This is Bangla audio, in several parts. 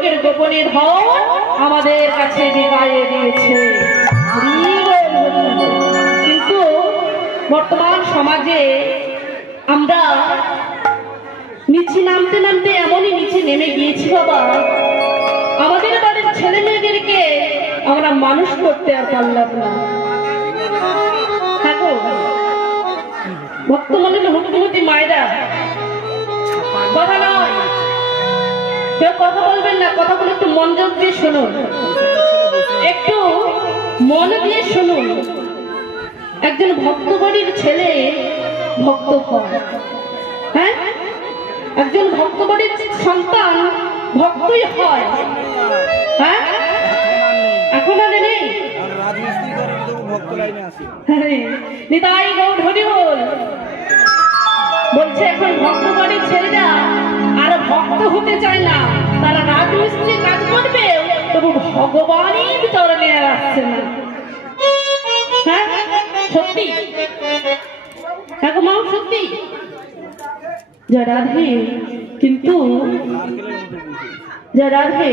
লোকের গোপনে ধন আমাদের কাছে বিদায় দিয়েছে। কিন্তু বর্তমান সমাজে আমরা নিচে নামতে নামতে এমনই নিচে নেমে গিয়েছি বাবা, আমাদের বাড়ির ছেলে মেয়েদেরকে আমরা মানুষ করতে আর পারলাম না। থাকো ভক্তমণ্ডলী ভক্তিমতী মায়েরা, কথা নয়, কেউ কথা বলবেন না, কথাগুলো একটু মনোযোগ দিয়ে শুনুন, একটু মন দিয়ে শুনুন। একজন ভক্ত বাড়ির ছেলে ভক্ত হয়, হ্যাঁ, একজন ভক্ত বাড়ির সন্তান ভক্তই হয়। হ্যাঁ, এখন আর নেই, নিতাই গৌর হরি বল বলছে এখন ভক্ত বাড়ির ছেলেরা আর ভক্ত হতে চায় না, তারা রাজমিস্ত্রি কাজ করবে তবু ভগবানের চরণে আর আসছে না। হ্যাঁ সত্যি, হ্যাঁ গো মা সত্যি যা রাধে। কিন্তু যা রাধে,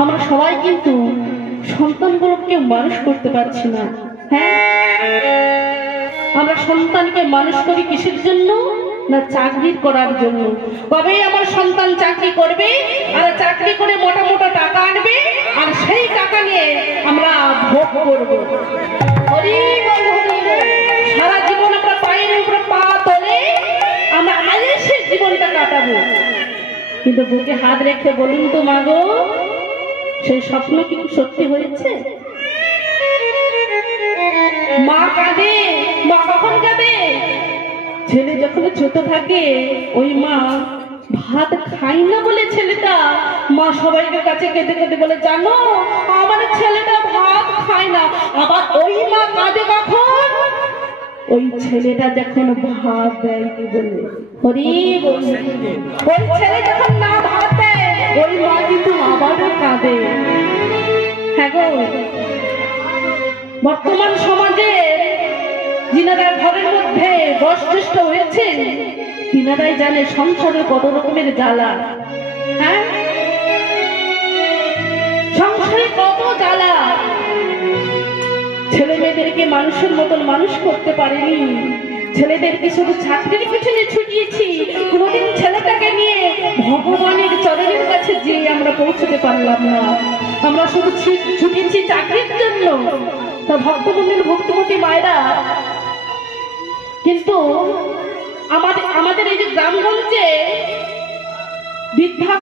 আমরা সবাই কিন্তু সন্তানগুলোকে মানুষ করতে পারছি না। হ্যাঁ, আমরা সন্তানকে মানুষ করি কিসের জন্য? না চাকরি করার জন্য। কবে আমার সন্তান চাকরি করবে আর চাকরি করে মোটা মোটা টাকা আনবে আর সেই টাকা নিয়ে আমরা ভোগ করব। সারা জীবন আমরা পায়ের উপরে পা তোলে আমরা আয়েসের জীবনটা কাটাবো। কিন্তু বুকে হাত রেখে বলুন তো মাগো, সেই স্বপ্ন কি সত্যি হয়েছে? মা কাঁদে, মা কখন কাঁদে? ছেলে যখন ছোট থাকে ওই মা ভাত খাই না বলে ছেলেটা, মা সবাইকে কাছে কেঁদে কেঁদে বলে জানো আমার ছেলেটা ভাত খায় না। আবার ওই মা কাঁদে কখন? ওই ছেলেটা যখন ভাত দেয় বলে। হরি বল, ওই ছেলে যখন না ভাত দেয় ওই মা কিন্তু আবারও কাঁদে। হ্যাঁ গো, বর্তমান সমাজে যিনারা ঘরের মধ্যে বয়োজ্যেষ্ঠ হয়েছেন তিনারাই জানে সংসারে কত রকমের জ্বালা। হ্যাঁ, সংসারে কত জ্বালা। ছেলে মেয়েদেরকে মানুষের মতন মানুষ করতে পারেনি, ছেলেদেরকে শুধু চাকরির পিছনে ছুটিয়েছি, কোনোদিন ছেলেটাকে নিয়ে ভগবানের চরণের কাছে যে আমরা পৌঁছতে পারলাম না। আমরা শুধু ছুটিয়েছি চাকরির জন্য। তা ভক্তবন্ধুর ভক্তিমতী মায়েরা, কিন্তু আমাদের এই যে গ্রামগঞ্জে বৃদ্ধা